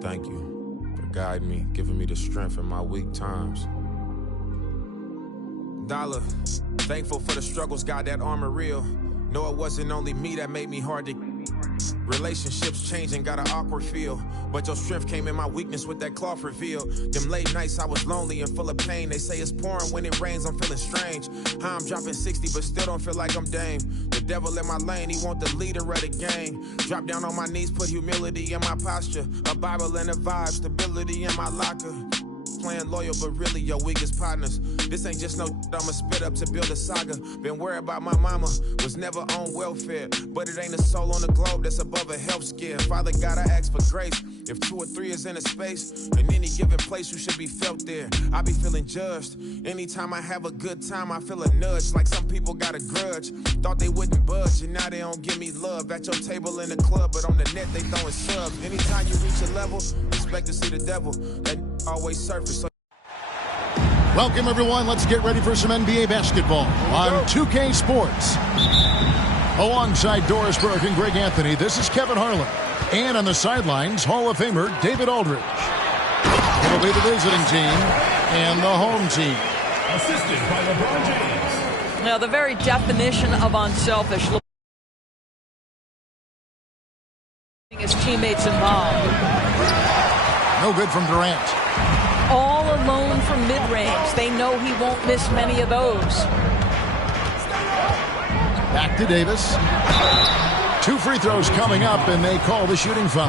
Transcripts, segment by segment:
Thank you for guiding me, giving me the strength in my weak times. Dollar, thankful for the struggles, God, that armor real. No, it wasn't only me that made me hard to. Relationships changing, got an awkward feel. But your strength came in my weakness with that cloth reveal. Them late nights I was lonely and full of pain. They say it's pouring when it rains, I'm feeling strange. How I'm dropping 60 but still don't feel like I'm Dame. The devil in my lane, he want the leader of the game. Drop down on my knees, put humility in my posture. A Bible and a vibe, stability in my locker. Playing loyal, but really your weakest partners. This ain't just no I'ma spit up to build a saga. Been worried about my mama, was never on welfare. But it ain't a soul on the globe that's above a health scare. Father God, I ask for grace. If 2 or 3 is in a space, in any given place, you should be felt there. I be feeling judged. Anytime I have a good time, I feel a nudge. Like some people got a grudge. Thought they wouldn't budge, and now they don't give me love. At your table in the club, but on the net, they throwing subs. Anytime you reach a level, expect to see the devil. That always surface. Welcome, everyone. Let's get ready for some NBA basketball on 2K Sports. Alongside Doris Burke and Greg Anthony, this is Kevin Harlan. And on the sidelines, Hall of Famer David Aldridge. It'll be the visiting team and the home team. Assisted by LeBron James. Now, the very definition of unselfish. His teammates involved. No good from Durant. All alone from mid-range. They know he won't miss many of those. Back to Davis. 2 free throws coming up, and they call the shooting foul.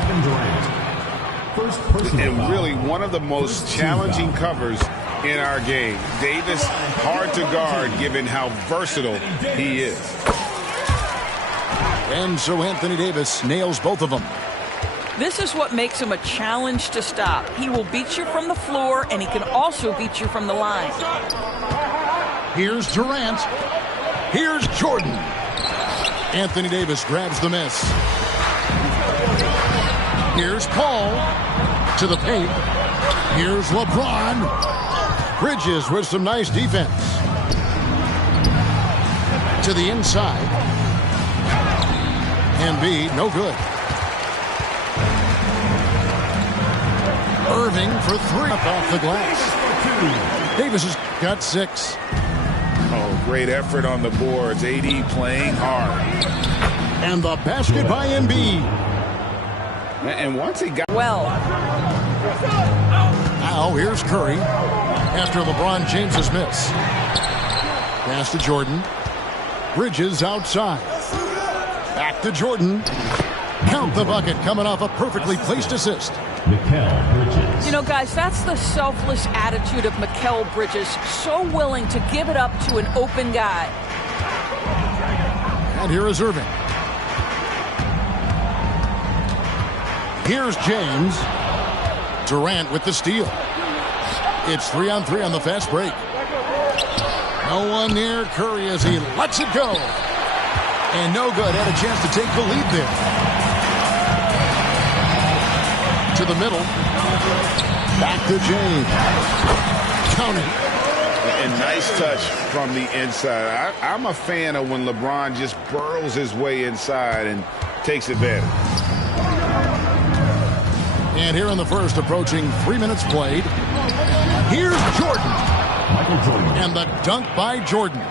And really one of the most challenging covers in our game. Davis, hard to guard given how versatile he is. And so Anthony Davis nails both of them. This is what makes him a challenge to stop. He will beat you from the floor, and he can also beat you from the line. Here's Durant. Here's Jordan. Anthony Davis grabs the miss. Here's Paul to the paint. Here's LeBron. Bridges with some nice defense. To the inside. Embiid, no good. Irving for 3 off the glass. Davis has got 6. Oh, great effort on the boards. AD playing hard. And the basket by Embiid. And once he got... Well. Now here's Curry after LeBron James's miss. Pass to Jordan. Bridges outside. Back to Jordan. Count the bucket coming off a perfectly placed assist. Mikal Bridges. You know, guys, that's the selfless attitude of Mikal Bridges. So willing to give it up to an open guy. And here is Irving. Here's James. Durant with the steal. It's 3-on-3 on the fast break. No one near Curry as he lets it go. And no good. Had a chance to take the lead there. To the middle. Back to James. Counting. And nice touch from the inside. I'm a fan of when LeBron just burrows his way inside and takes advantage. And here in the first, approaching 3 minutes played. Here's Jordan. Michael Jordan. And the dunk by Jordan.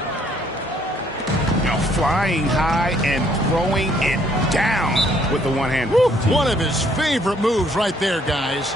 Now flying high and throwing it down with the one hand. One of his favorite moves right there, guys.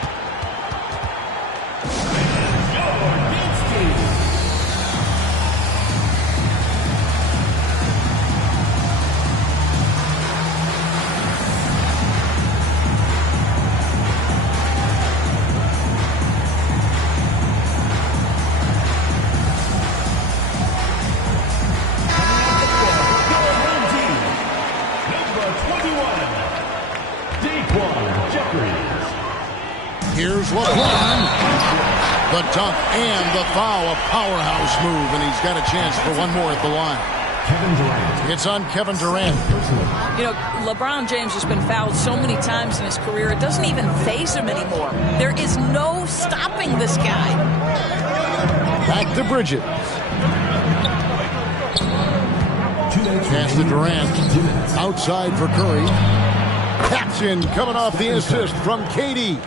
The dunk and the foul, a powerhouse move, and he's got a chance for one more at the line. Kevin Durant. It's on Kevin Durant. You know, LeBron James has been fouled so many times in his career, it doesn't even faze him anymore. There is no stopping this guy. Back to Bridges. Pass to Durant. Outside for Curry. Taps in, coming off the assist from KD.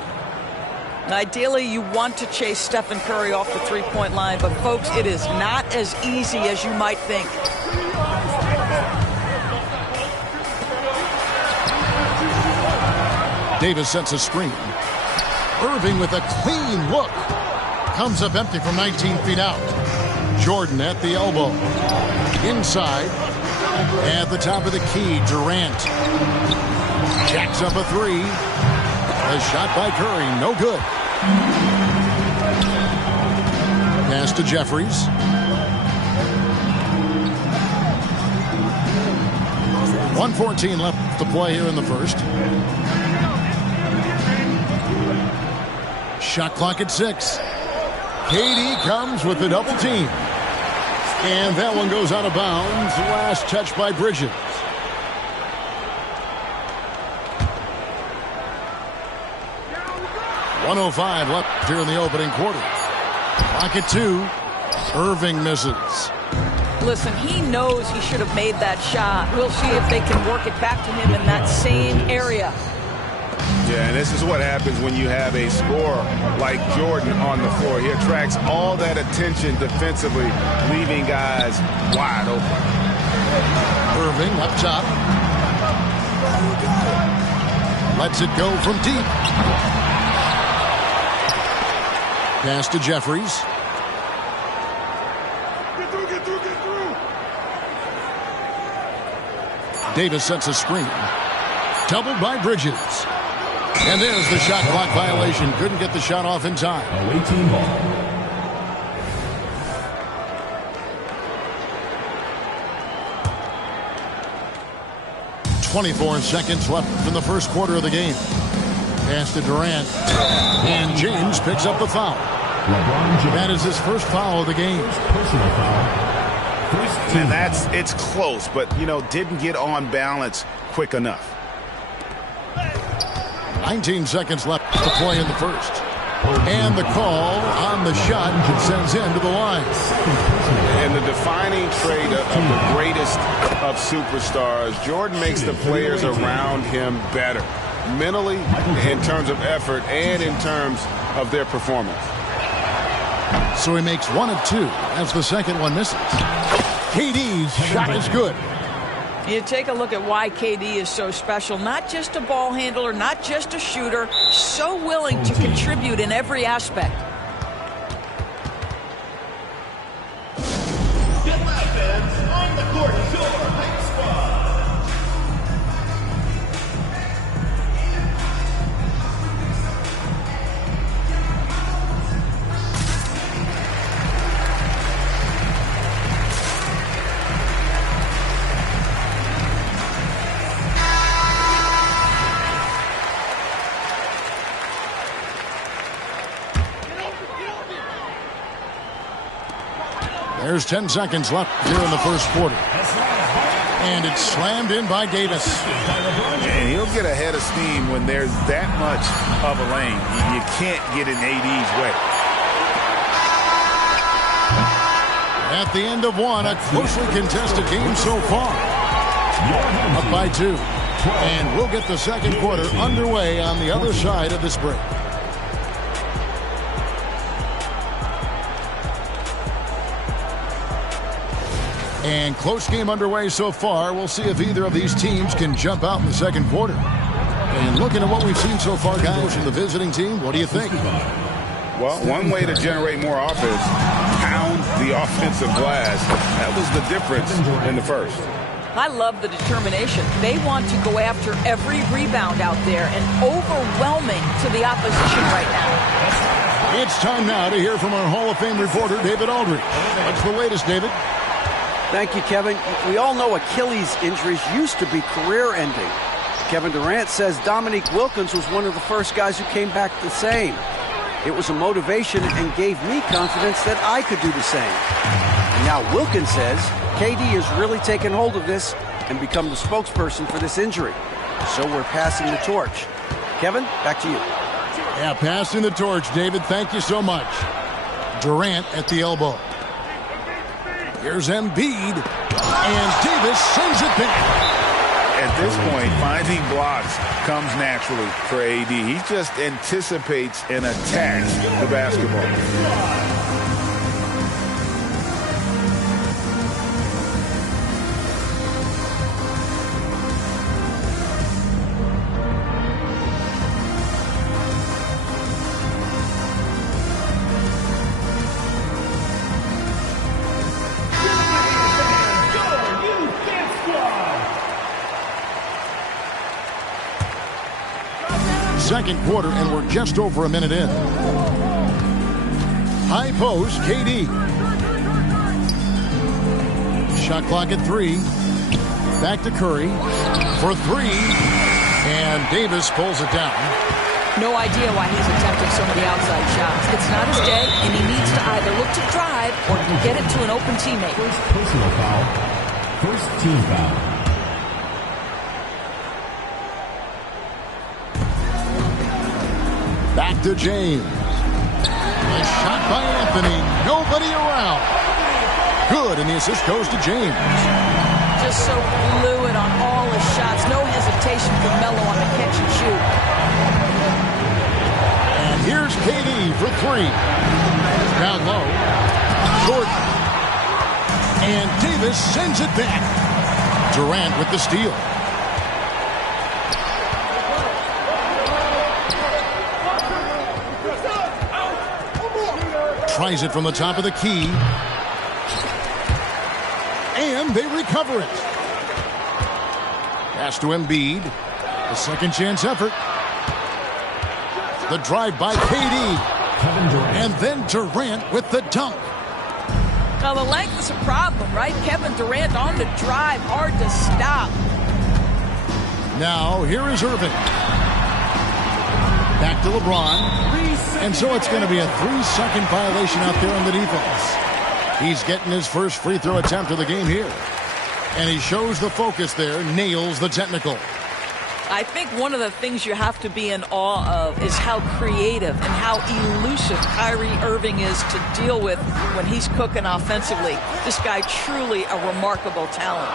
Ideally, you want to chase Stephen Curry off the three-point line, but folks, it is not as easy as you might think. Davis sets a screen. Irving with a clean look. Comes up empty from 19 feet out. Jordan at the elbow. Inside. At the top of the key, Durant. Jacks up a three. A shot by Curry, no good. Pass to Jeffries. .114 left to play here in the first. Shot clock at 6. KD comes with the double team. And that one goes out of bounds. Last touch by Bridges. .105 left here in the opening quarter. Clock at 2. Irving misses. Listen, he knows he should have made that shot. We'll see if they can work it back to him in that same area. Yeah, and this is what happens when you have a scorer like Jordan on the floor. He attracts all that attention defensively, leaving guys wide open. Irving up top. Lets it go from deep. Pass to Jeffries. Get through. Davis sets a screen. Doubled by Bridges. And there's the shot clock violation. Couldn't get the shot off in time. Away team ball. .24 seconds left in the first quarter of the game. Pass to Durant. And James picks up the foul. LeBron James. That is his first foul of the game. Personal foul. First team. And it's close, but, didn't get on balance quick enough. 19 seconds left to play in the first. And the call on the shot sends him to the line. And the defining trait of the greatest of superstars, Jordan makes the players around him better. Mentally, in terms of effort, and in terms of their performance. So he makes 1 of 2 as the second one misses. KD's shot is good. You take a look at why KD is so special. Not just a ball handler, not just a shooter, so willing to contribute in every aspect. Get loud, fans. On the court, your hype squad. There's 10 seconds left here in the first quarter. And it's slammed in by Davis. And he'll get ahead of steam when there's that much of a lane. You can't get in AD's way. At the end of one, a closely contested game so far. Up by 2. And we'll get the second quarter underway on the other side of this break. And close game underway so far. We'll see if either of these teams can jump out in the second quarter. And looking at what we've seen so far, guys, from the visiting team, what do you think? Well, one way to generate more offense, pound the offensive glass. That was the difference in the first. I love the determination. They want to go after every rebound out there and overwhelming to the opposition right now. It's time now to hear from our Hall of Fame reporter, David Aldridge. What's the latest, David? Thank you, Kevin. We all know Achilles injuries used to be career-ending. Kevin Durant says Dominique Wilkins was one of the first guys who came back the same. It was a motivation and gave me confidence that I could do the same. And now Wilkins says KD has really taken hold of this and become the spokesperson for this injury. So we're passing the torch. Kevin, back to you. Yeah, passing the torch, David. Thank you so much. Durant at the elbow. Here's Embiid. And Davis sends it back. At this point, finding blocks comes naturally for AD. He just anticipates and attacks the basketball. Second quarter, and we're just over a minute in. High post, KD. Shot clock at 3. Back to Curry for 3. And Davis pulls it down. No idea why he's attempting so many outside shots. It's not his day, and he needs to either look to drive or get it to an open teammate. First personal foul. First team foul. Back to James. A shot by Anthony. Nobody around. Good, and the assist goes to James. Just so fluid on all his shots. No hesitation for Melo on the catch and shoot. And here's KD for 3. Down low. Jordan. And Davis sends it back. Durant with the steal. Tries it from the top of the key. And they recover it. Pass to Embiid. A second chance effort. The drive by KD. And then Durant with the dunk. Now the length is a problem, right? Kevin Durant on the drive. Hard to stop. Now here is Irving. Back to LeBron. And so it's going to be a 3-second violation out there on the defense. He's getting his first free throw attempt of the game here. And he shows the focus there, nails the technical. I think one of the things you have to be in awe of is how creative and how elusive Kyrie Irving is to deal with when he's cooking offensively. This guy truly a remarkable talent.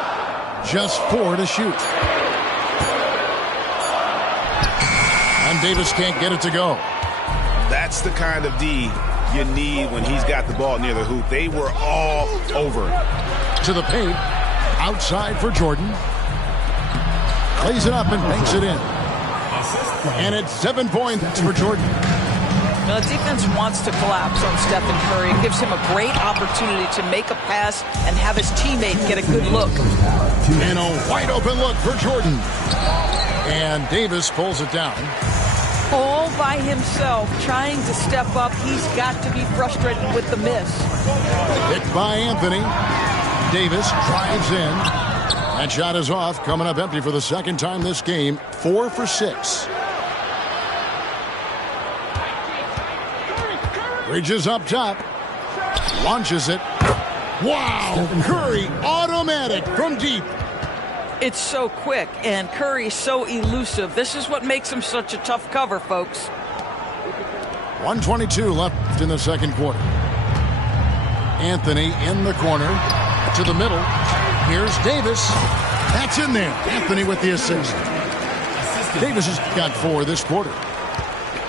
Just 4 to shoot. And Davis can't get it to go. That's the kind of D you need when he's got the ball near the hoop. They were all over. To the paint. Outside for Jordan. Plays it up and banks it in. And it's 7 points for Jordan. Now, the defense wants to collapse on Stephen Curry. It gives him a great opportunity to make a pass and have his teammate get a good look. And a wide open look for Jordan. And Davis pulls it down. All by himself, trying to step up. He's got to be frustrated with the miss. Picked by Anthony. Davis drives in. That shot is off, coming up empty for the second time this game. 4 for 6. Reaches up top. Launches it. Wow! Curry, automatic from deep. It's so quick, and Curry so elusive. This is what makes him such a tough cover, folks. 1:22 left in the second quarter. Anthony in the corner. To the middle. Here's Davis. That's in there. Anthony with the assist. Davis has got 4 this quarter.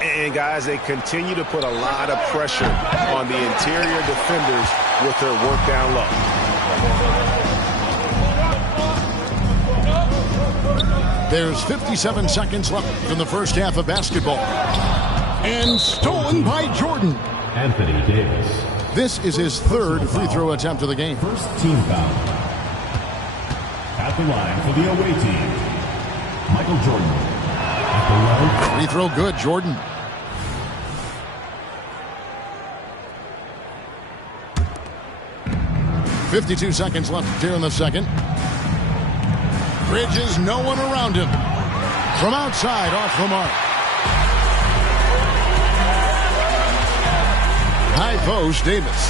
And, guys, they continue to put a lot of pressure on the interior defenders with their work down low. There's 57 seconds left in the first half of basketball. And stolen by Jordan. Anthony Davis. This is his 3rd free throw attempt of the game. First team foul. At the line for the away team, Michael Jordan. At the Free throw good, Jordan. .52 seconds left here in the second. Bridges, no one around him. From outside, off the mark. High post, Davis.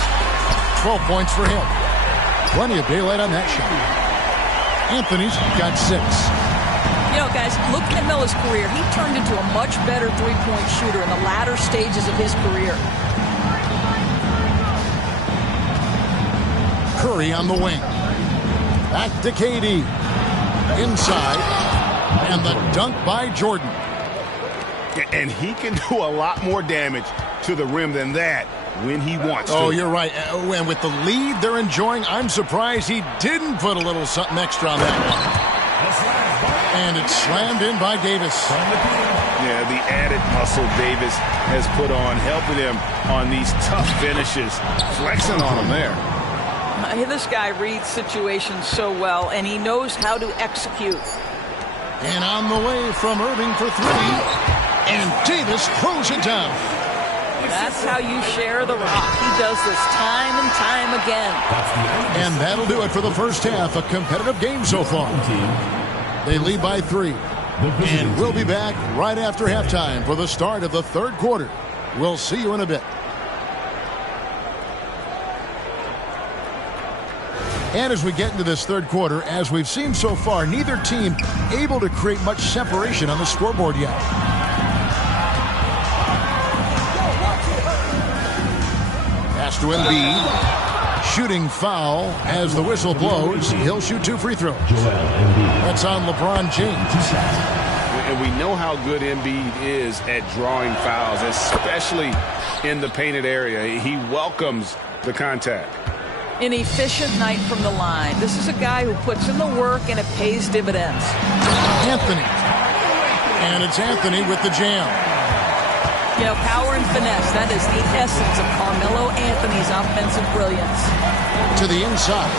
12 points for him. Plenty of daylight on that shot. Anthony's got 6. You know, guys, looking at Melo's career, he turned into a much better three-point shooter in the latter stages of his career. Curry on the wing. Back to KD. Inside. And the dunk by Jordan. And he can do a lot more damage to the rim than that when he wants to. Oh, you're right. And with the lead they're enjoying, I'm surprised he didn't put a little something extra on that one. And it's slammed in by Davis. Yeah, the added muscle Davis has put on, helping him on these tough finishes. Flexing on him there. This guy reads situations so well, and he knows how to execute. And on the way from Irving for 3. And Davis throws it down. That's how you share the rock. He does this time and time again. And that'll do it for the first half. A competitive game so far. They lead by 3. And we'll be back right after halftime for the start of the third quarter. We'll see you in a bit. And as we get into this third quarter, as we've seen so far, neither team able to create much separation on the scoreboard yet. Pass to Embiid. Shooting foul as the whistle blows. He'll shoot 2 free throws. That's on LeBron James. And we know how good Embiid is at drawing fouls, especially in the painted area. He welcomes the contact. An efficient night from the line. This is a guy who puts in the work and it pays dividends. Anthony. And it's Anthony with the jam. You know, power and finesse. That is the essence of Carmelo Anthony's offensive brilliance. To the inside.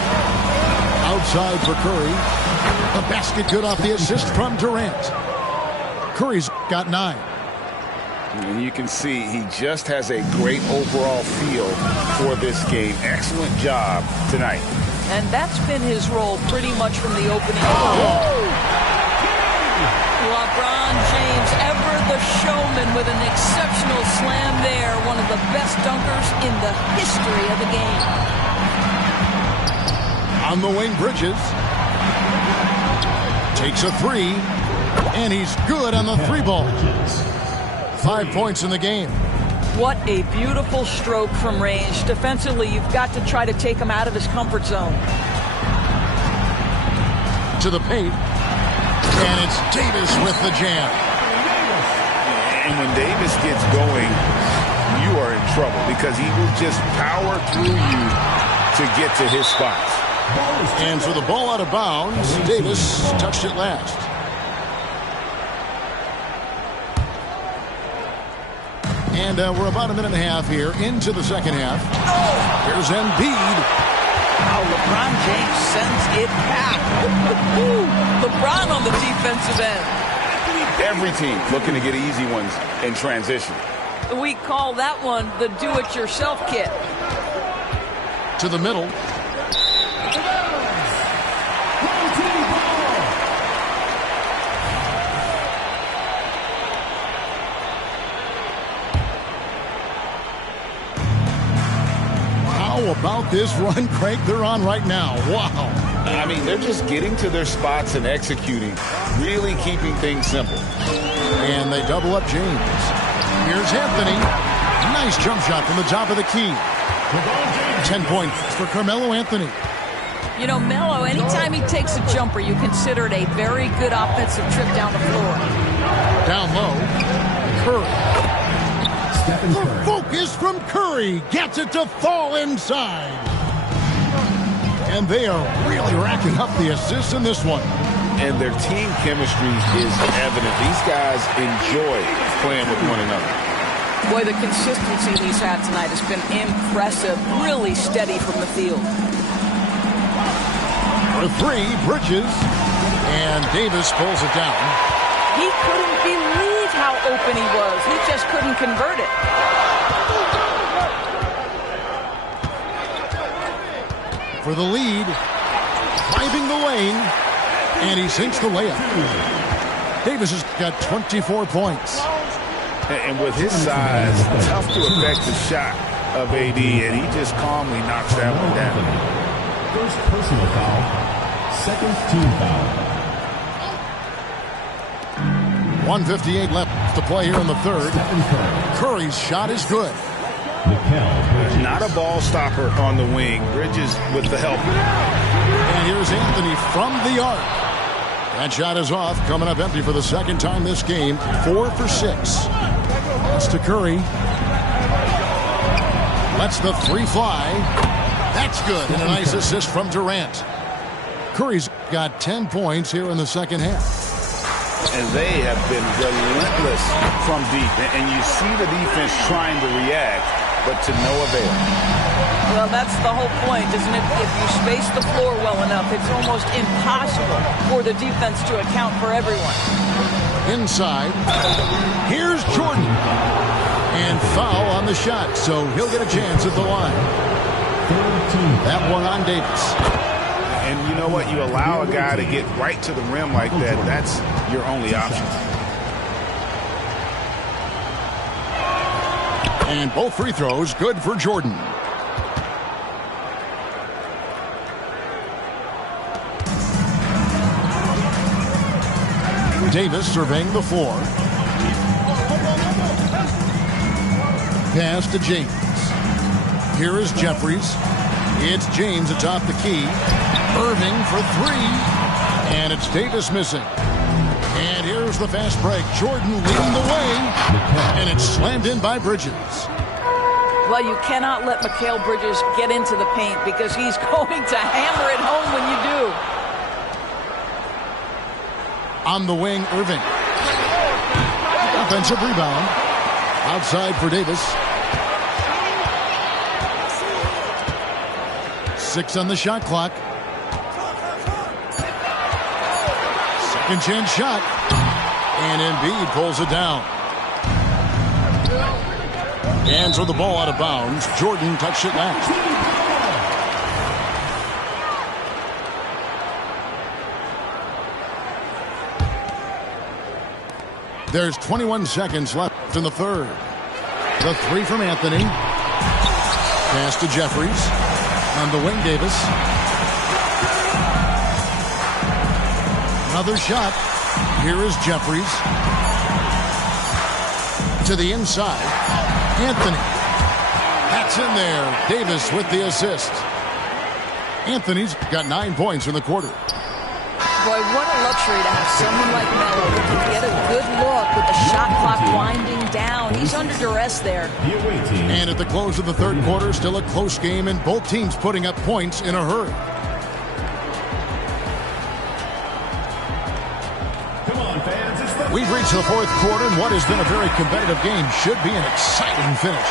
Outside for Curry. A basket good off the assist from Durant. Curry's got 9. And you can see he just has a great overall feel for this game. Excellent job tonight. And that's been his role pretty much from the opening. LeBron James, ever the showman, with an exceptional slam there. One of the best dunkers in the history of the game. On the wing, Bridges. Takes a 3. And he's good on the 3-ball. 5 points in the game. What a beautiful stroke from range. Defensively, you've got to try to take him out of his comfort zone. To the paint. And it's Davis with the jam. And when Davis gets going, you are in trouble because he will just power through you to get to his spots. And for the ball out of bounds, Davis touched it last. And we're about a minute and a half here into the second half. Here's Embiid. Oh, LeBron James sends it back. LeBron on the defensive end. Every team looking to get easy ones in transition. We call that one the do-it-yourself kit. To the middle. How about this run crank they're on right now? Wow. I mean, they're just getting to their spots and executing, really keeping things simple. And they double up James. Here's Anthony. Nice jump shot from the top of the key. 10 points for Carmelo Anthony. You know, Melo, anytime he takes a jumper, you consider it a very good offensive trip down the floor. Down low. Curry. The focus from Curry gets it to fall inside. And they are really racking up the assists in this one. And their team chemistry is evident. These guys enjoy playing with one another. Boy, the consistency he's had tonight has been impressive. Really steady from the field. For 3, Bridges. And Davis pulls it down. He couldn't believe how open he was. He just couldn't convert it. For the lead, driving the lane, and he sinks the layup. Davis has got 24 points. And with his size, tough to affect the shot of AD, and he just calmly knocks that one down. First personal foul, second team foul. 1:58 left to play here in the third. Curry's shot is good. Not a ball stopper on the wing. Bridges with the help. And here's Anthony from the arc. That shot is off, coming up empty for the second time this game. 4 for 6. That's to Curry. Lets the three fly. That's good, and a nice assist from Durant. Curry's got 10 points here in the second half. And they have been relentless from deep. And you see the defense trying to react, but to no avail. Well, that's the whole point, isn't it? If you space the floor well enough, it's almost impossible for the defense to account for everyone. Inside. Here's Jordan. And foul on the shot, so he'll get a chance at the line. That one on Davis. And you know what? You allow a guy to get right to the rim like that. That's your only option. And both free throws good for Jordan. Davis surveying the floor. Pass to James. Here is Jeffries. It's James atop the key. Irving for three. And it's Davis missing. And here's the fast break. Jordan leading the way. And it's slammed in by Bridges. Well, you cannot let Mikal Bridges get into the paint because he's going to hammer it home when you do. On the wing, Irving. Offensive rebound. Outside for Davis. 6 on the shot clock. Second chance shot. And Embiid pulls it down. And throw the ball out of bounds. Jordan touched it last. There's 21 seconds left in the third. The three from Anthony. Pass to Jeffries. On the wing, Davis. Another shot. Here is Jeffries. To the inside. Anthony. That's in there. Davis with the assist. Anthony's got 9 points in the quarter. Boy, what a luxury to have someone like Melo who can get a good look with the shot clock winding down. He's under duress there. And at the close of the third quarter, still a close game, and both teams putting up points in a hurry. Come on, fans. We've reached the fourth quarter, and what has been a very competitive game should be an exciting finish.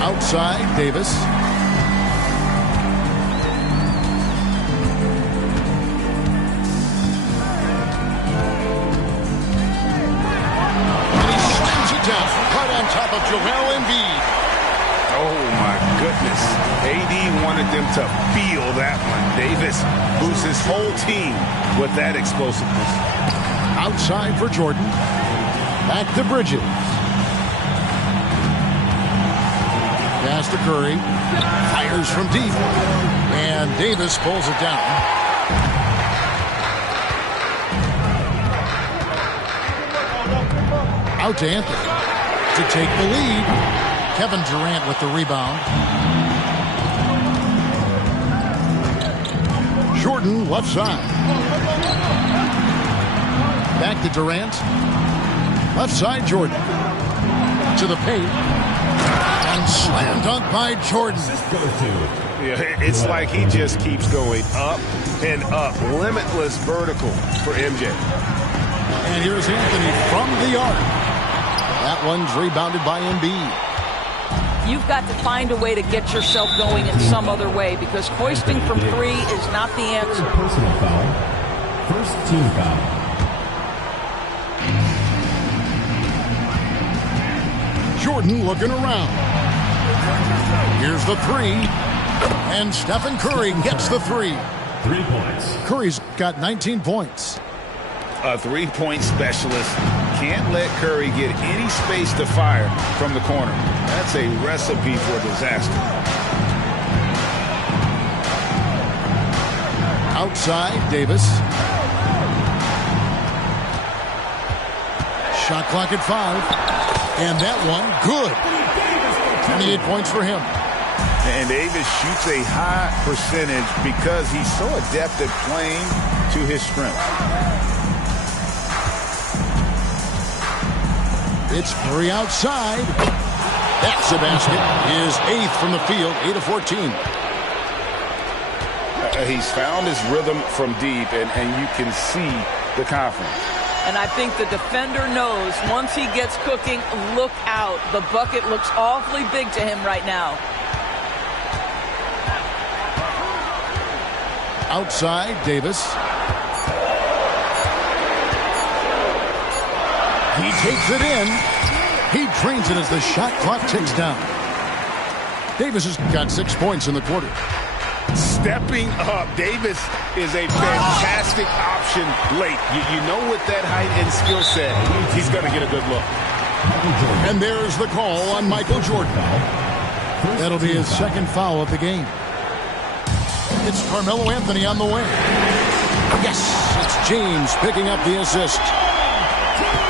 Outside, Davis. Right on top of Joel Embiid. Oh, my goodness. AD wanted them to feel that one. Davis boosts his whole team with that explosiveness. Outside for Jordan. Back to Bridges. Pass to Curry. Fires from deep. And Davis pulls it down. Out to Anthony to take the lead. Kevin Durant with the rebound. Jordan left side. Back to Durant. Left side Jordan. To the paint. And slam dunk by Jordan. Yeah, it's like he just keeps going up and up. Limitless vertical for MJ. And here's Anthony from the arc. That one's rebounded by Embiid. You've got to find a way to get yourself going in some other way because hoisting from three is not the answer. Personal foul. First team foul. Jordan looking around. Here's the three. And Stephen Curry gets the three. 3 points. Curry's got 19 points. A three-point specialist Can't let Curry get any space to fire from the corner. That's a recipe for disaster. Outside, Davis. Shot clock at 5. And that one, good. 28 points for him. And Davis shoots a high percentage because he's so adept at playing to his strength. It's Murray outside. That's a basket. His 8th from the field, 8 of 14. He's found his rhythm from deep, and you can see the confidence. And I think the defender knows once he gets cooking, look out. The bucket looks awfully big to him right now. Outside, Davis. He takes it in. He drains it as the shot clock ticks down. Davis has got 6 points in the quarter. Stepping up, Davis is a fantastic option late. You know, with that height and skill set, he's going to get a good look. And there's the call on Michael Jordan. That'll be his second foul of the game. It's Carmelo Anthony on the wing. Yes, it's James picking up the assist.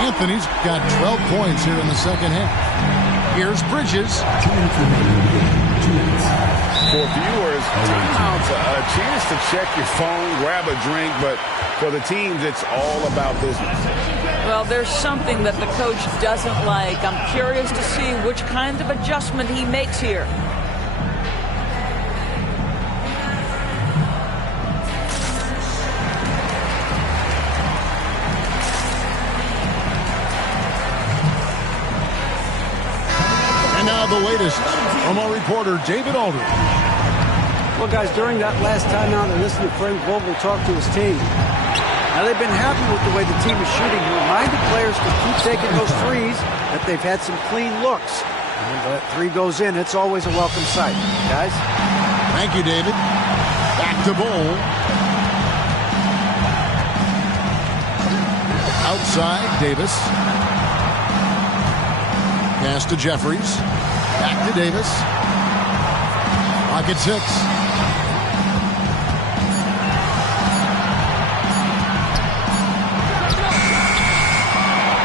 Anthony's got 12 points here in the second half. Here's Bridges. 2 minutes remaining. 2 minutes. For viewers, timeout's a chance to check your phone, grab a drink, but for the teams, it's all about business. Well, there's something that the coach doesn't like. I'm curious to see which kind of adjustment he makes here. And now the latest from our reporter, David Aldridge. Well, guys, during that last timeout, I listened to Frank Vogel talk to his team. Now, they've been happy with the way the team is shooting. He reminded players to keep taking those threes, that they've had some clean looks. And when that 3 goes in, it's always a welcome sight. Guys? Thank you, David. Back to Bowl. Outside, Davis. Pass to Jeffries. Back to Davis. Rocket 6.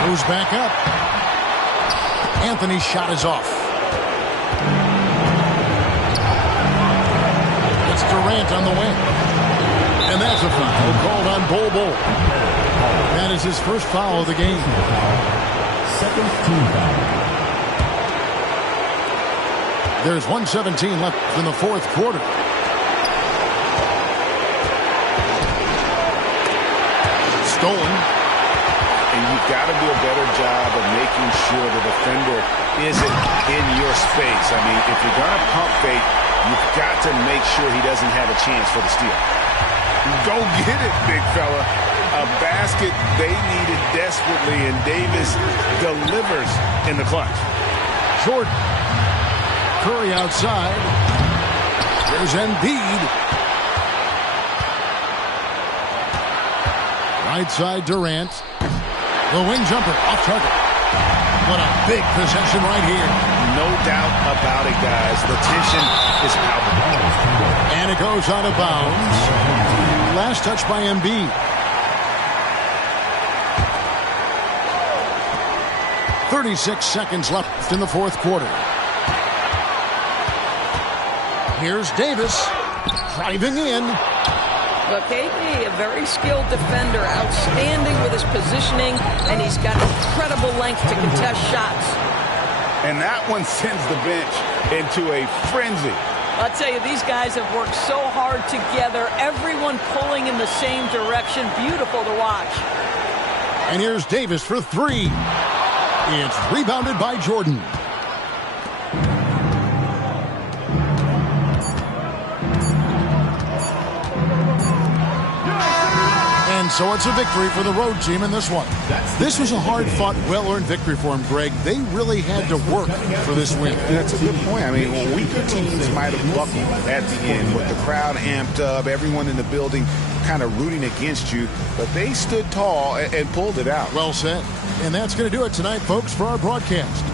Goes back up. Anthony's shot is off. It's Durant on the wing. And that's a foul called on Bol. That is his first foul of the game. Second team foul. There's 1:17 left in the fourth quarter. Stolen. And you've got to do a better job of making sure the defender isn't in your space. I mean, if you're going to pump fake, you've got to make sure he doesn't have a chance for the steal. Go get it, big fella. A basket they needed desperately, and Davis delivers in the clutch. Jordan. Curry outside. There's Embiid. Right side, Durant. The wing jumper off target. What a big possession right here. No doubt about it, guys. The tension is palpable. And it goes out of bounds. Last touch by Embiid. 36 seconds left in the fourth quarter. Here's Davis driving in. Look, KD, a very skilled defender, outstanding with his positioning, and he's got incredible length to contest shots. And that one sends the bench into a frenzy. I'll tell you, these guys have worked so hard together, everyone pulling in the same direction. Beautiful to watch. And here's Davis for 3. It's rebounded by Jordan. And so it's a victory for the road team in this one. This was a hard-fought, well-earned victory for them, Greg. They really had to work for this win. That's a good point. I mean, weaker teams might have buckled at the end with the crowd amped up, everyone in the building kind of rooting against you, but they stood tall and pulled it out. Well said. And that's going to do it tonight, folks, for our broadcast.